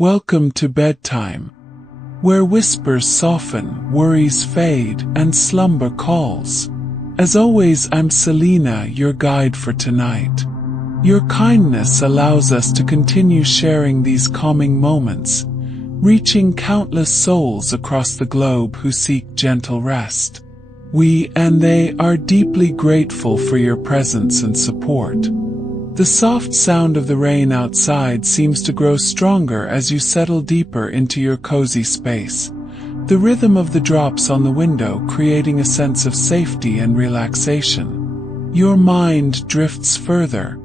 Welcome to bedtime, where whispers soften, worries fade, and slumber calls. As always, I'm Selena, your guide for tonight. Your kindness allows us to continue sharing these calming moments, reaching countless souls across the globe who seek gentle rest. We and they are deeply grateful for your presence and support. The soft sound of the rain outside seems to grow stronger as you settle deeper into your cozy space, the rhythm of the drops on the window creating a sense of safety and relaxation. Your mind drifts further,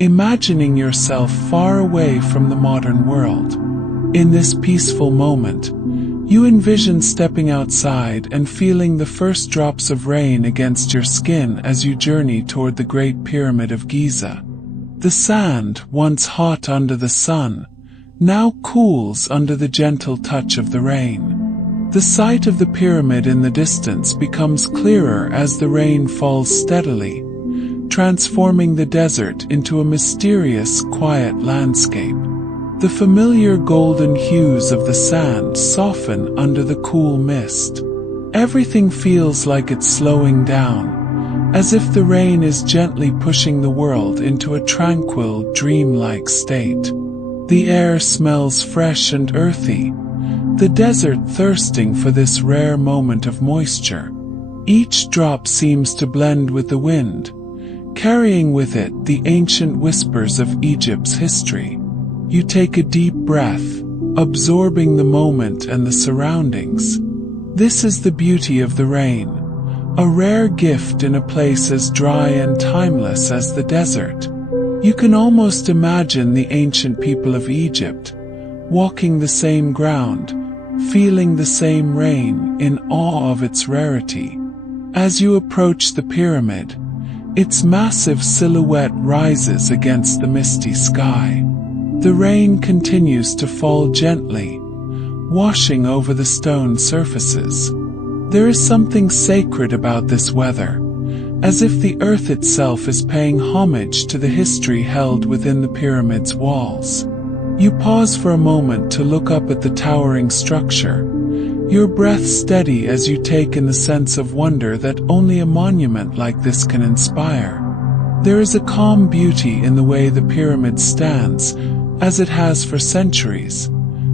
imagining yourself far away from the modern world. In this peaceful moment, you envision stepping outside and feeling the first drops of rain against your skin as you journey toward the Great Pyramid of Giza. The sand, once hot under the sun, now cools under the gentle touch of the rain. The sight of the pyramid in the distance becomes clearer as the rain falls steadily, transforming the desert into a mysterious, quiet landscape. The familiar golden hues of the sand soften under the cool mist. Everything feels like it's slowing down, as if the rain is gently pushing the world into a tranquil, dreamlike state. The air smells fresh and earthy, the desert thirsting for this rare moment of moisture. Each drop seems to blend with the wind, carrying with it the ancient whispers of Egypt's history. You take a deep breath, absorbing the moment and the surroundings. This is the beauty of the rain, a rare gift in a place as dry and timeless as the desert. You can almost imagine the ancient people of Egypt, walking the same ground, feeling the same rain, in awe of its rarity. As you approach the pyramid, its massive silhouette rises against the misty sky. The rain continues to fall gently, washing over the stone surfaces. There is something sacred about this weather, as if the earth itself is paying homage to the history held within the pyramid's walls. You pause for a moment to look up at the towering structure, your breath steady as you take in the sense of wonder that only a monument like this can inspire. There is a calm beauty in the way the pyramid stands, as it has for centuries,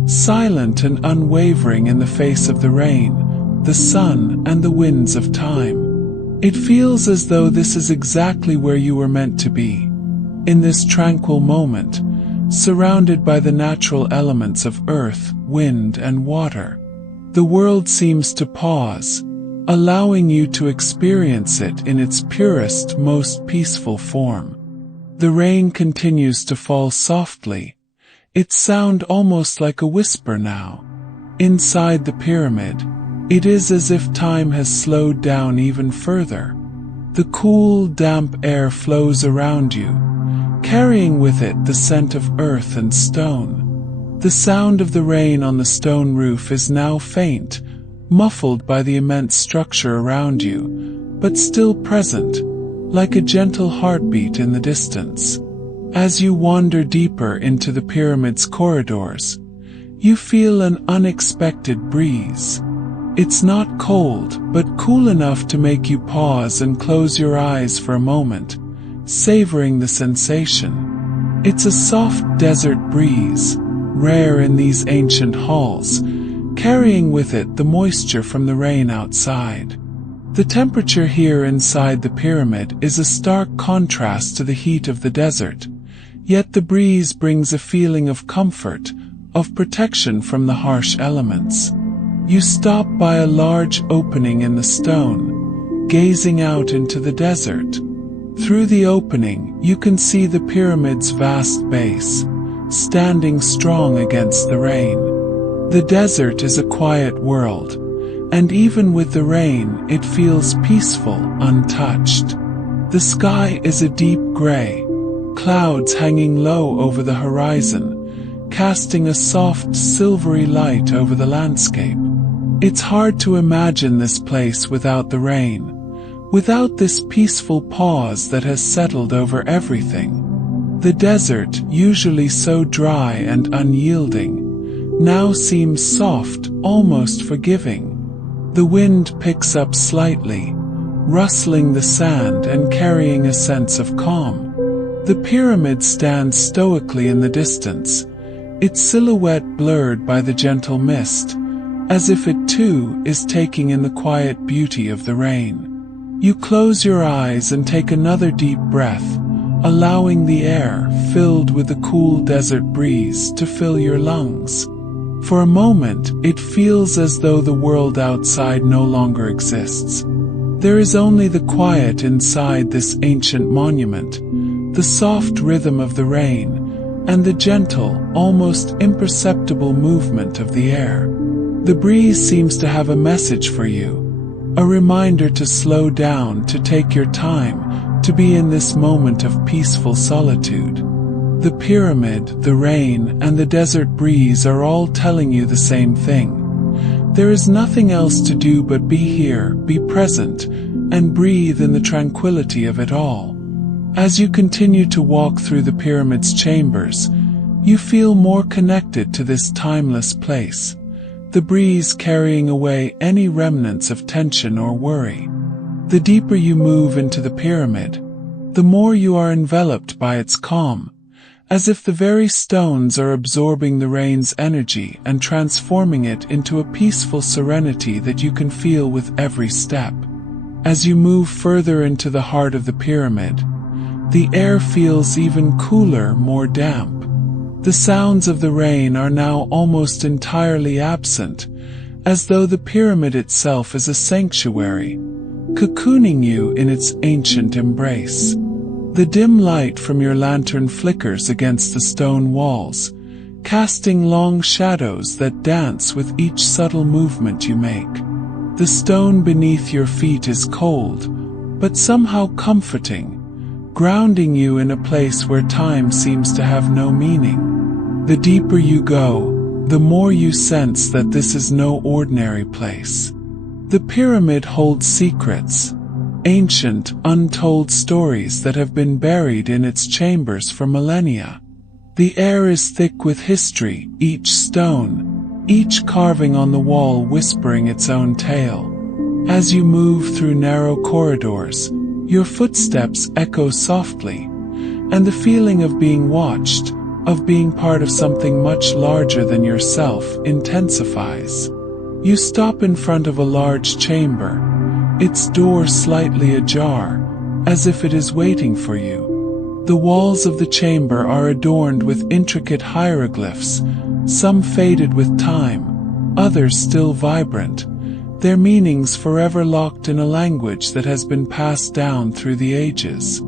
silent and unwavering in the face of the rain, the sun, and the winds of time. It feels as though this is exactly where you were meant to be, in this tranquil moment, surrounded by the natural elements of earth, wind, and water. The world seems to pause, allowing you to experience it in its purest, most peaceful form. The rain continues to fall softly, its sound almost like a whisper now. Inside the pyramid, it is as if time has slowed down even further. The cool, damp air flows around you, carrying with it the scent of earth and stone. The sound of the rain on the stone roof is now faint, muffled by the immense structure around you, but still present, like a gentle heartbeat in the distance. As you wander deeper into the pyramid's corridors, you feel an unexpected breeze. It's not cold, but cool enough to make you pause and close your eyes for a moment, savoring the sensation. It's a soft desert breeze, rare in these ancient halls, carrying with it the moisture from the rain outside. The temperature here inside the pyramid is a stark contrast to the heat of the desert, yet the breeze brings a feeling of comfort, of protection from the harsh elements. You stop by a large opening in the stone, gazing out into the desert. Through the opening, you can see the pyramid's vast base, standing strong against the rain. The desert is a quiet world, and even with the rain, it feels peaceful, untouched. The sky is a deep gray, clouds hanging low over the horizon, casting a soft, silvery light over the landscape. It's hard to imagine this place without the rain, without this peaceful pause that has settled over everything. The desert, usually so dry and unyielding, now seems soft, almost forgiving. The wind picks up slightly, rustling the sand and carrying a sense of calm. The pyramid stands stoically in the distance, its silhouette blurred by the gentle mist, as if it too is taking in the quiet beauty of the rain. You close your eyes and take another deep breath, allowing the air, filled with the cool desert breeze, to fill your lungs. For a moment, it feels as though the world outside no longer exists. There is only the quiet inside this ancient monument, the soft rhythm of the rain, and the gentle, almost imperceptible movement of the air. The breeze seems to have a message for you, a reminder to slow down, to take your time, to be in this moment of peaceful solitude. The pyramid, the rain, and the desert breeze are all telling you the same thing. There is nothing else to do but be here, be present, and breathe in the tranquility of it all. As you continue to walk through the pyramid's chambers, you feel more connected to this timeless place, the breeze carrying away any remnants of tension or worry. The deeper you move into the pyramid, the more you are enveloped by its calm, as if the very stones are absorbing the rain's energy and transforming it into a peaceful serenity that you can feel with every step. As you move further into the heart of the pyramid, the air feels even cooler, more damp. The sounds of the rain are now almost entirely absent, as though the pyramid itself is a sanctuary, cocooning you in its ancient embrace. The dim light from your lantern flickers against the stone walls, casting long shadows that dance with each subtle movement you make. The stone beneath your feet is cold, but somehow comforting, grounding you in a place where time seems to have no meaning. The deeper you go, the more you sense that this is no ordinary place. The pyramid holds secrets, ancient, untold stories that have been buried in its chambers for millennia. The air is thick with history, each stone, each carving on the wall whispering its own tale. As you move through narrow corridors, your footsteps echo softly, and the feeling of being watched, of being part of something much larger than yourself, intensifies. You stop in front of a large chamber, its door slightly ajar, as if it is waiting for you. The walls of the chamber are adorned with intricate hieroglyphs, some faded with time, others still vibrant, their meanings forever locked in a language that has been passed down through the ages.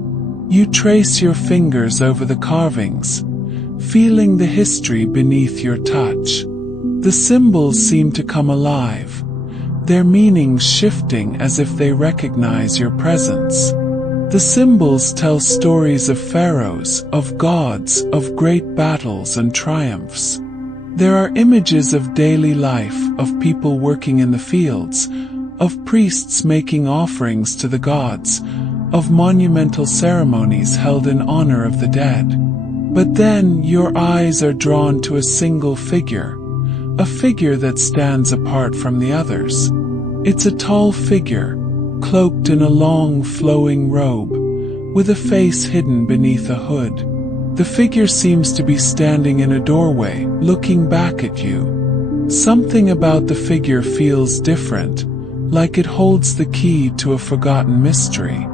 You trace your fingers over the carvings, feeling the history beneath your touch. The symbols seem to come alive, their meanings shifting as if they recognize your presence. The symbols tell stories of pharaohs, of gods, of great battles and triumphs. There are images of daily life, of people working in the fields, of priests making offerings to the gods, of monumental ceremonies held in honor of the dead. But then your eyes are drawn to a single figure, a figure that stands apart from the others. It's a tall figure, cloaked in a long, flowing robe, with a face hidden beneath a hood. The figure seems to be standing in a doorway, looking back at you. Something about the figure feels different, like it holds the key to a forgotten mystery.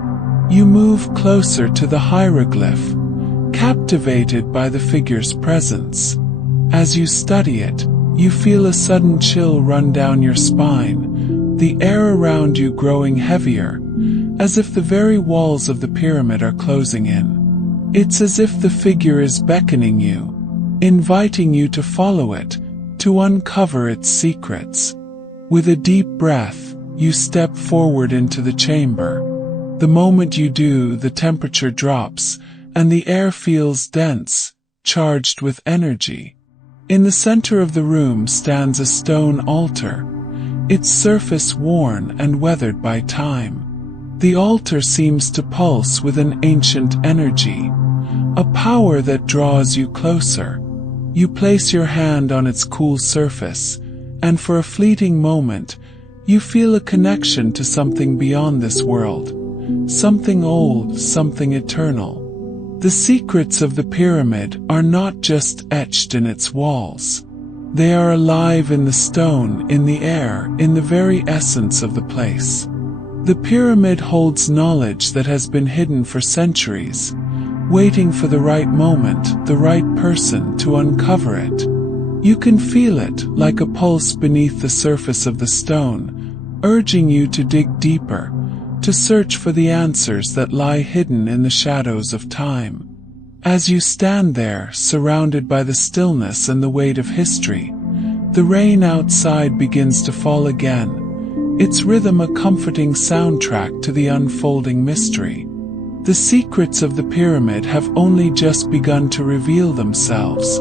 You move closer to the hieroglyph, captivated by the figure's presence. As you study it, you feel a sudden chill run down your spine, the air around you growing heavier, as if the very walls of the pyramid are closing in. It's as if the figure is beckoning you, inviting you to follow it, to uncover its secrets. With a deep breath, you step forward into the chamber. The moment you do, the temperature drops, and the air feels dense, charged with energy. In the center of the room stands a stone altar, its surface worn and weathered by time. The altar seems to pulse with an ancient energy, a power that draws you closer. You place your hand on its cool surface, and for a fleeting moment, you feel a connection to something beyond this world. Something old, something eternal. The secrets of the pyramid are not just etched in its walls. They are alive in the stone, in the air, in the very essence of the place. The pyramid holds knowledge that has been hidden for centuries, waiting for the right moment, the right person to uncover it. You can feel it, like a pulse beneath the surface of the stone, urging you to dig deeper, to search for the answers that lie hidden in the shadows of time. As you stand there, surrounded by the stillness and the weight of history, the rain outside begins to fall again, its rhythm a comforting soundtrack to the unfolding mystery. The secrets of the pyramid have only just begun to reveal themselves,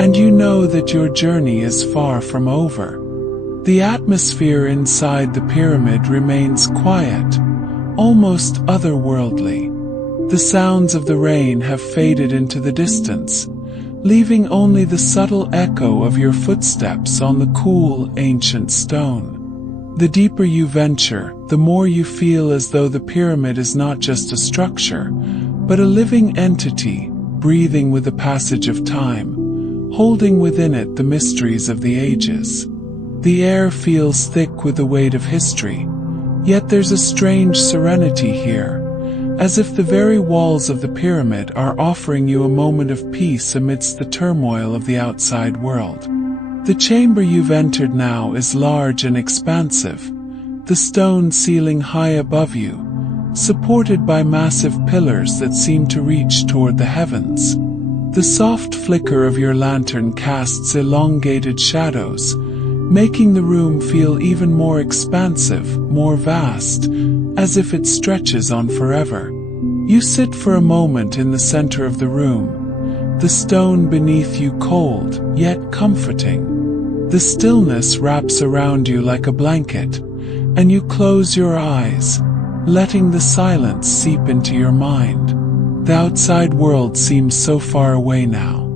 and you know that your journey is far from over. The atmosphere inside the pyramid remains quiet, almost otherworldly. The sounds of the rain have faded into the distance, leaving only the subtle echo of your footsteps on the cool, ancient stone. The deeper you venture, the more you feel as though the pyramid is not just a structure, but a living entity, breathing with the passage of time, holding within it the mysteries of the ages. The air feels thick with the weight of history, yet there's a strange serenity here, as if the very walls of the pyramid are offering you a moment of peace amidst the turmoil of the outside world. The chamber you've entered now is large and expansive, the stone ceiling high above you, supported by massive pillars that seem to reach toward the heavens. The soft flicker of your lantern casts elongated shadows, making the room feel even more expansive, more vast, as if it stretches on forever. You sit for a moment in the center of the room, the stone beneath you cold, yet comforting. The stillness wraps around you like a blanket, and you close your eyes, letting the silence seep into your mind. The outside world seems so far away now.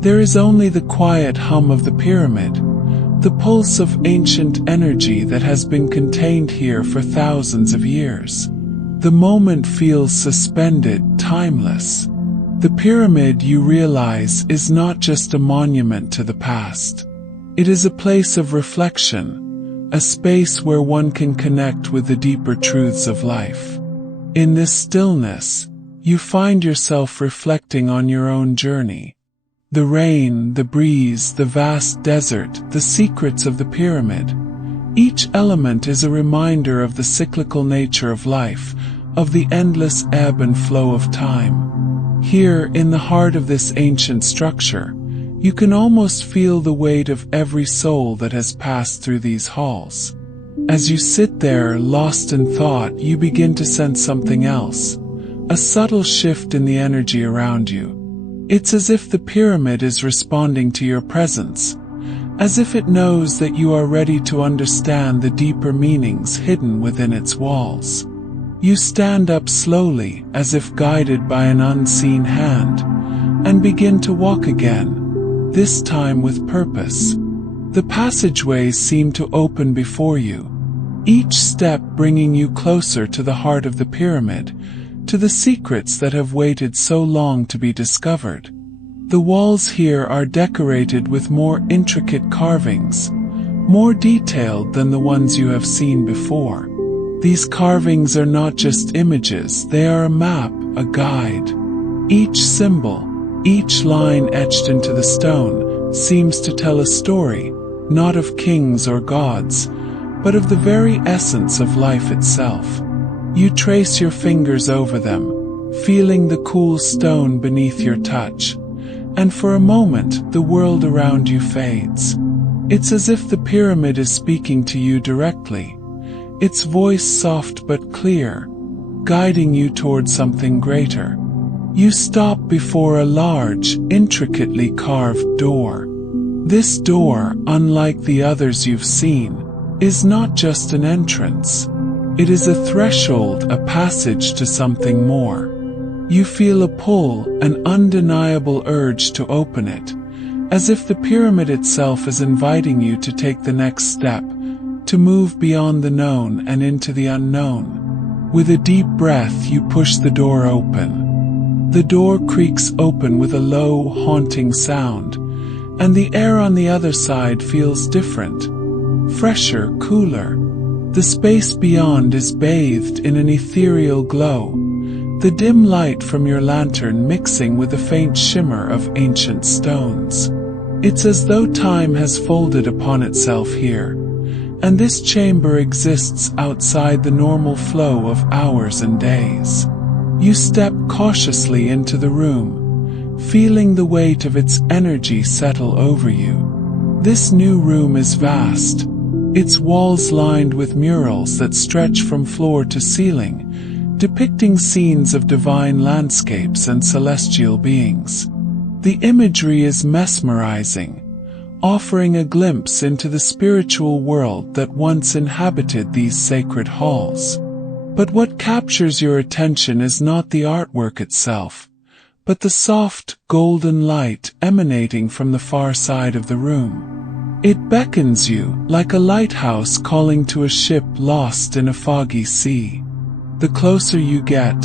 There is only the quiet hum of the pyramid, the pulse of ancient energy that has been contained here for thousands of years. The moment feels suspended, timeless. The pyramid, you realize, is not just a monument to the past. It is a place of reflection, a space where one can connect with the deeper truths of life. In this stillness, you find yourself reflecting on your own journey. The rain, the breeze, the vast desert, the secrets of the pyramid. Each element is a reminder of the cyclical nature of life, of the endless ebb and flow of time. Here, in the heart of this ancient structure, you can almost feel the weight of every soul that has passed through these halls. As you sit there, lost in thought, you begin to sense something else, a subtle shift in the energy around you. It's as if the pyramid is responding to your presence, as if it knows that you are ready to understand the deeper meanings hidden within its walls. You stand up slowly, as if guided by an unseen hand, and begin to walk again, this time with purpose. The passageways seem to open before you, each step bringing you closer to the heart of the pyramid, to the secrets that have waited so long to be discovered. The walls here are decorated with more intricate carvings, more detailed than the ones you have seen before. These carvings are not just images, they are a map, a guide. Each symbol, each line etched into the stone, seems to tell a story, not of kings or gods, but of the very essence of life itself. You trace your fingers over them, feeling the cool stone beneath your touch, and for a moment the world around you fades. It's as if the pyramid is speaking to you directly, its voice soft but clear, guiding you toward something greater. You stop before a large, intricately carved door. This door, unlike the others you've seen, is not just an entrance. It is a threshold, a passage to something more. You feel a pull, an undeniable urge to open it, as if the pyramid itself is inviting you to take the next step, to move beyond the known and into the unknown. With a deep breath, you push the door open. The door creaks open with a low, haunting sound, and the air on the other side feels different, fresher, cooler. The space beyond is bathed in an ethereal glow, the dim light from your lantern mixing with the faint shimmer of ancient stones. It's as though time has folded upon itself here, and this chamber exists outside the normal flow of hours and days. You step cautiously into the room, feeling the weight of its energy settle over you. This new room is vast, its walls lined with murals that stretch from floor to ceiling, depicting scenes of divine landscapes and celestial beings. The imagery is mesmerizing, offering a glimpse into the spiritual world that once inhabited these sacred halls. But what captures your attention is not the artwork itself, but the soft, golden light emanating from the far side of the room. It beckons you, like a lighthouse calling to a ship lost in a foggy sea. The closer you get,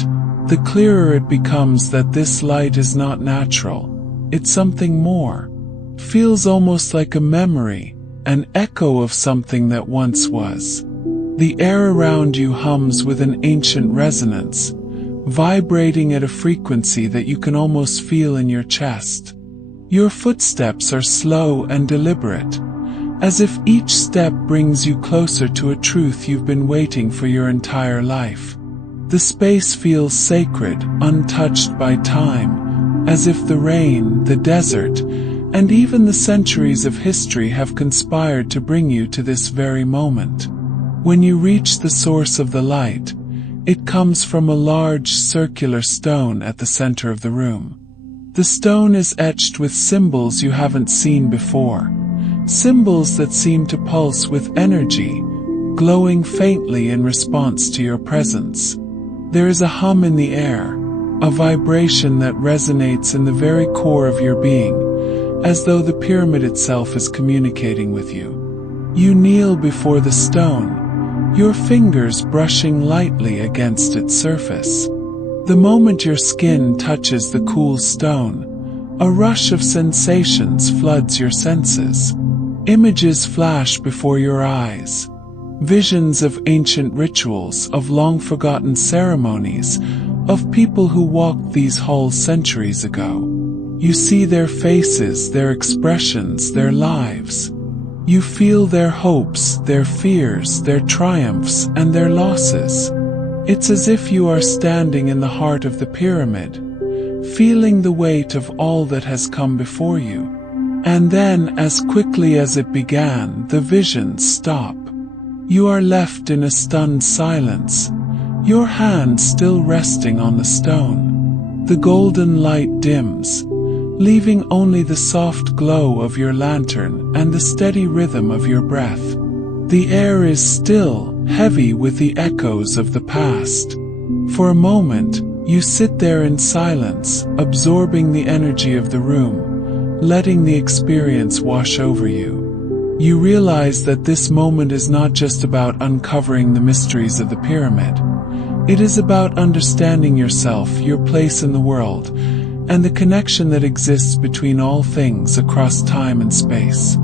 the clearer it becomes that this light is not natural. It's something more. Feels almost like a memory, an echo of something that once was. The air around you hums with an ancient resonance, vibrating at a frequency that you can almost feel in your chest. Your footsteps are slow and deliberate, as if each step brings you closer to a truth you've been waiting for your entire life. The space feels sacred, untouched by time, as if the rain, the desert, and even the centuries of history have conspired to bring you to this very moment. When you reach the source of the light, it comes from a large circular stone at the center of the room. The stone is etched with symbols you haven't seen before, symbols that seem to pulse with energy, glowing faintly in response to your presence. There is a hum in the air, a vibration that resonates in the very core of your being, as though the pyramid itself is communicating with you. You kneel before the stone, your fingers brushing lightly against its surface. The moment your skin touches the cool stone, a rush of sensations floods your senses. Images flash before your eyes. Visions of ancient rituals, of long-forgotten ceremonies, of people who walked these halls centuries ago. You see their faces, their expressions, their lives. You feel their hopes, their fears, their triumphs, and their losses. It's as if you are standing in the heart of the pyramid, feeling the weight of all that has come before you. And then, as quickly as it began, the visions stop. You are left in a stunned silence, your hand still resting on the stone. The golden light dims, leaving only the soft glow of your lantern and the steady rhythm of your breath. The air is still, heavy with the echoes of the past. For a moment, you sit there in silence, absorbing the energy of the room, letting the experience wash over you. You realize that this moment is not just about uncovering the mysteries of the pyramid. It is about understanding yourself, your place in the world, and the connection that exists between all things across time and space.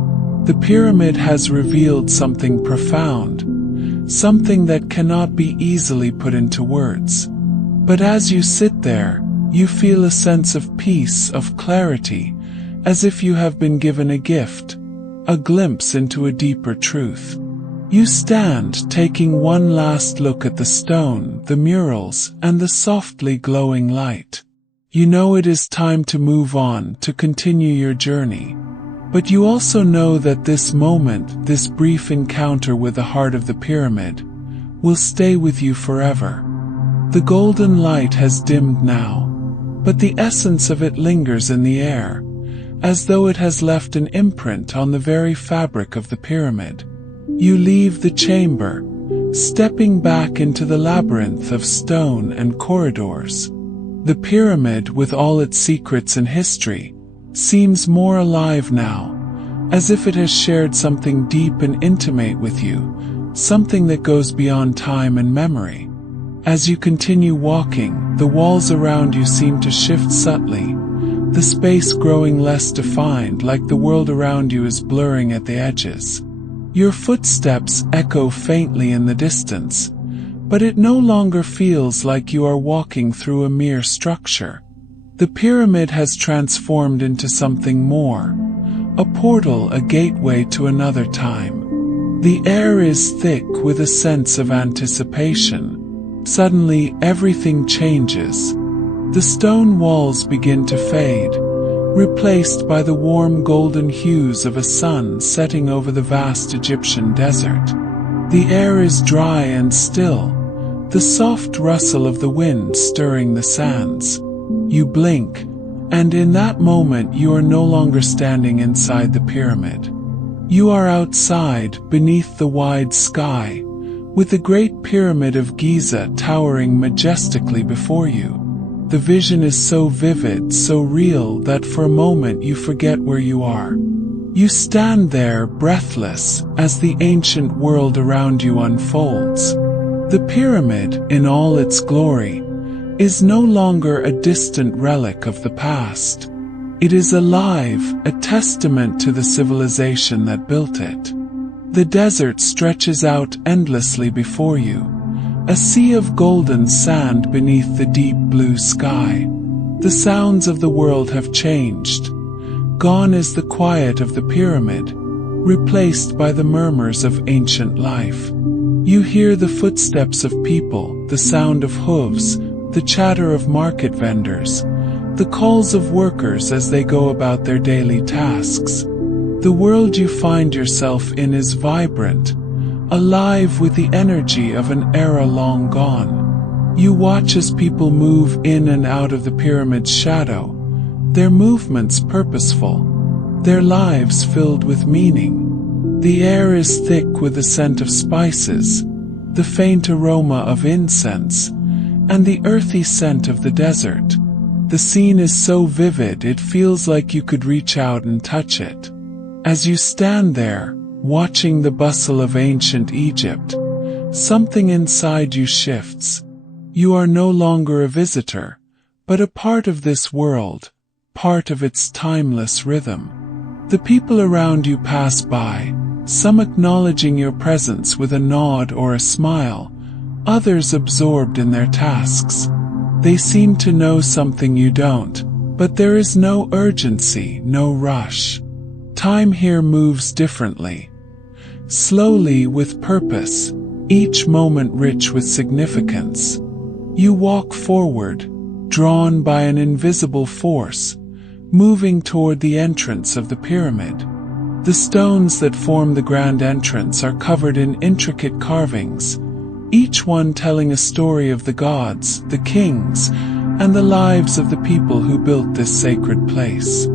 The pyramid has revealed something profound, something that cannot be easily put into words. But as you sit there, you feel a sense of peace, of clarity, as if you have been given a gift, a glimpse into a deeper truth. You stand, taking one last look at the stone, the murals, and the softly glowing light. You know it is time to move on, to continue your journey. But you also know that this moment, this brief encounter with the heart of the pyramid, will stay with you forever. The golden light has dimmed now, but the essence of it lingers in the air, as though it has left an imprint on the very fabric of the pyramid. You leave the chamber, stepping back into the labyrinth of stone and corridors. The pyramid, with all its secrets and history, seems more alive now, as if it has shared something deep and intimate with you, something that goes beyond time and memory. As you continue walking, the walls around you seem to shift subtly, the space growing less defined, like the world around you is blurring at the edges. Your footsteps echo faintly in the distance, but it no longer feels like you are walking through a mere structure. The pyramid has transformed into something more, a portal, a gateway to another time. The air is thick with a sense of anticipation. Suddenly, everything changes. The stone walls begin to fade, replaced by the warm golden hues of a sun setting over the vast Egyptian desert. The air is dry and still, the soft rustle of the wind stirring the sands. You blink, and in that moment you are no longer standing inside the pyramid. You are outside, beneath the wide sky, with the Great Pyramid of Giza towering majestically before you. The vision is so vivid, so real, that for a moment you forget where you are. You stand there, breathless, as the ancient world around you unfolds. The pyramid, in all its glory, is no longer a distant relic of the past. It is alive, a testament to the civilization that built it. The desert stretches out endlessly before you, a sea of golden sand beneath the deep blue sky. The sounds of the world have changed. Gone is the quiet of the pyramid, replaced by the murmurs of ancient life. You hear the footsteps of people, the sound of hooves, the chatter of market vendors, the calls of workers as they go about their daily tasks. The world you find yourself in is vibrant, alive with the energy of an era long gone. You watch as people move in and out of the pyramid's shadow, their movements purposeful, their lives filled with meaning. The air is thick with the scent of spices, the faint aroma of incense, and the earthy scent of the desert. The scene is so vivid it feels like you could reach out and touch it. As you stand there, watching the bustle of ancient Egypt, something inside you shifts. You are no longer a visitor, but a part of this world, part of its timeless rhythm. The people around you pass by, some acknowledging your presence with a nod or a smile, others absorbed in their tasks. They seem to know something you don't, but there is no urgency, no rush. Time here moves differently. Slowly, with purpose, each moment rich with significance. You walk forward, drawn by an invisible force, moving toward the entrance of the pyramid. The stones that form the grand entrance are covered in intricate carvings, each one telling a story of the gods, the kings, and the lives of the people who built this sacred place.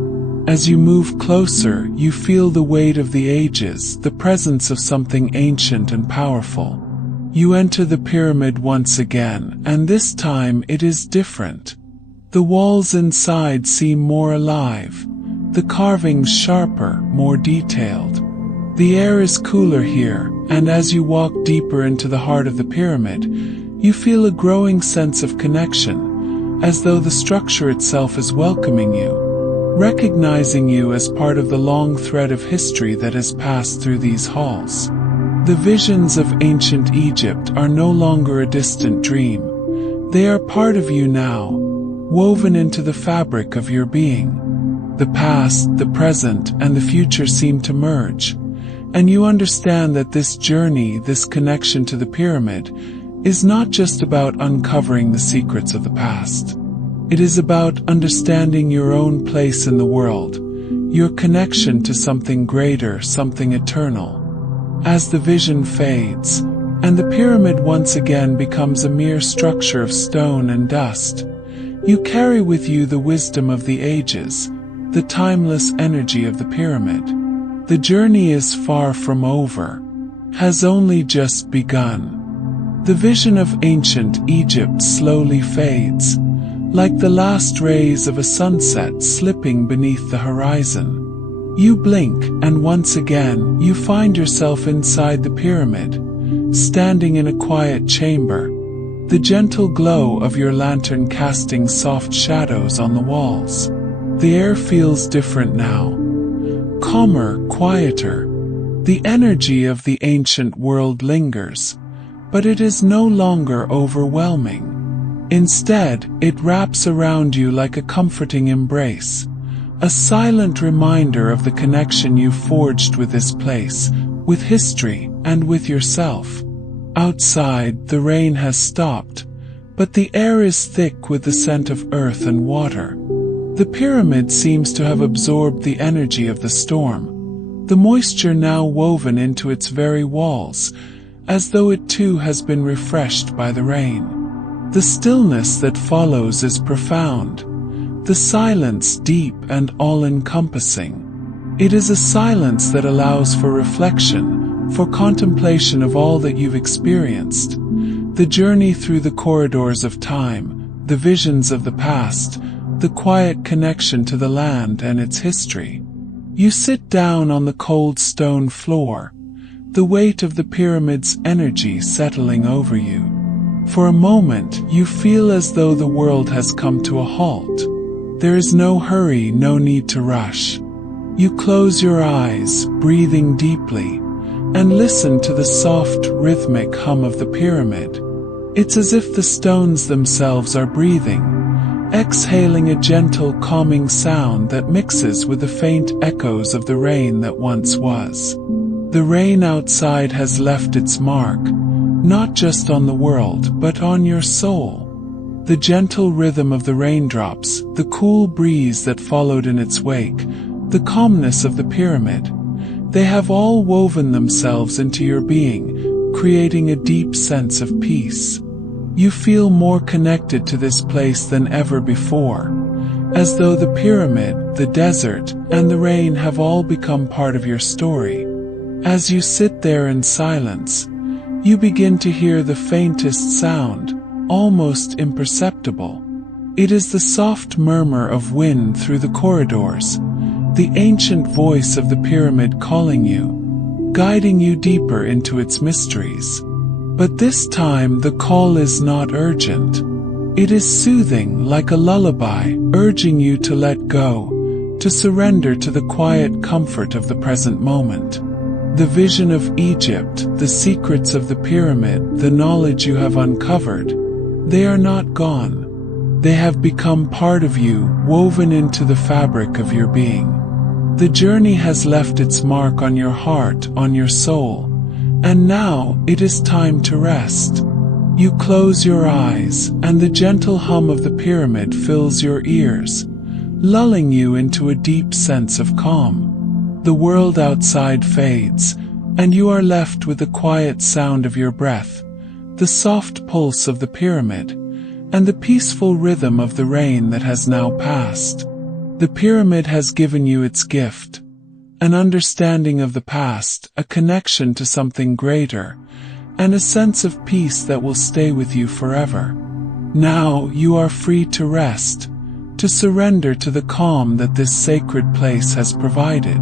As you move closer, you feel the weight of the ages, the presence of something ancient and powerful. You enter the pyramid once again, and this time it is different. The walls inside seem more alive, the carvings sharper, more detailed. The air is cooler here, and as you walk deeper into the heart of the pyramid, you feel a growing sense of connection, as though the structure itself is welcoming you, recognizing you as part of the long thread of history that has passed through these halls. The visions of ancient Egypt are no longer a distant dream. They are part of you now, woven into the fabric of your being. The past, the present, and the future seem to merge, and you understand that this journey, this connection to the pyramid, is not just about uncovering the secrets of the past. It is about understanding your own place in the world, your connection to something greater, something eternal. As the vision fades, and the pyramid once again becomes a mere structure of stone and dust, you carry with you the wisdom of the ages, the timeless energy of the pyramid. The journey is far from over, has only just begun. The vision of ancient Egypt slowly fades, like the last rays of a sunset slipping beneath the horizon. You blink, and once again, you find yourself inside the pyramid, standing in a quiet chamber, the gentle glow of your lantern casting soft shadows on the walls. The air feels different now, calmer, quieter. The energy of the ancient world lingers, but it is no longer overwhelming. Instead, it wraps around you like a comforting embrace, a silent reminder of the connection you forged with this place, with history, and with yourself. Outside, the rain has stopped, but the air is thick with the scent of earth and water. The pyramid seems to have absorbed the energy of the storm, the moisture now woven into its very walls, as though it too has been refreshed by the rain. The stillness that follows is profound, the silence deep and all-encompassing. It is a silence that allows for reflection, for contemplation of all that you've experienced, the journey through the corridors of time, the visions of the past, the quiet connection to the land and its history. You sit down on the cold stone floor, the weight of the pyramid's energy settling over you. For a moment, you feel as though the world has come to a halt. There is no hurry, no need to rush. You close your eyes, breathing deeply, and listen to the soft, rhythmic hum of the pyramid. It's as if the stones themselves are breathing, exhaling a gentle, calming sound that mixes with the faint echoes of the rain that once was. The rain outside has left its mark, not just on the world, but on your soul. The gentle rhythm of the raindrops, the cool breeze that followed in its wake, the calmness of the pyramid, they have all woven themselves into your being, creating a deep sense of peace. You feel more connected to this place than ever before, as though the pyramid, the desert, and the rain have all become part of your story. As you sit there in silence, you begin to hear the faintest sound, almost imperceptible. It is the soft murmur of wind through the corridors, the ancient voice of the pyramid calling you, guiding you deeper into its mysteries. But this time the call is not urgent. It is soothing, like a lullaby, urging you to let go, to surrender to the quiet comfort of the present moment. The vision of Egypt, the secrets of the pyramid, the knowledge you have uncovered, they are not gone. They have become part of you, woven into the fabric of your being. The journey has left its mark on your heart, on your soul, and now it is time to rest. You close your eyes, and the gentle hum of the pyramid fills your ears, lulling you into a deep sense of calm. The world outside fades, and you are left with the quiet sound of your breath, the soft pulse of the pyramid, and the peaceful rhythm of the rain that has now passed. The pyramid has given you its gift, an understanding of the past, a connection to something greater, and a sense of peace that will stay with you forever. Now you are free to rest, to surrender to the calm that this sacred place has provided.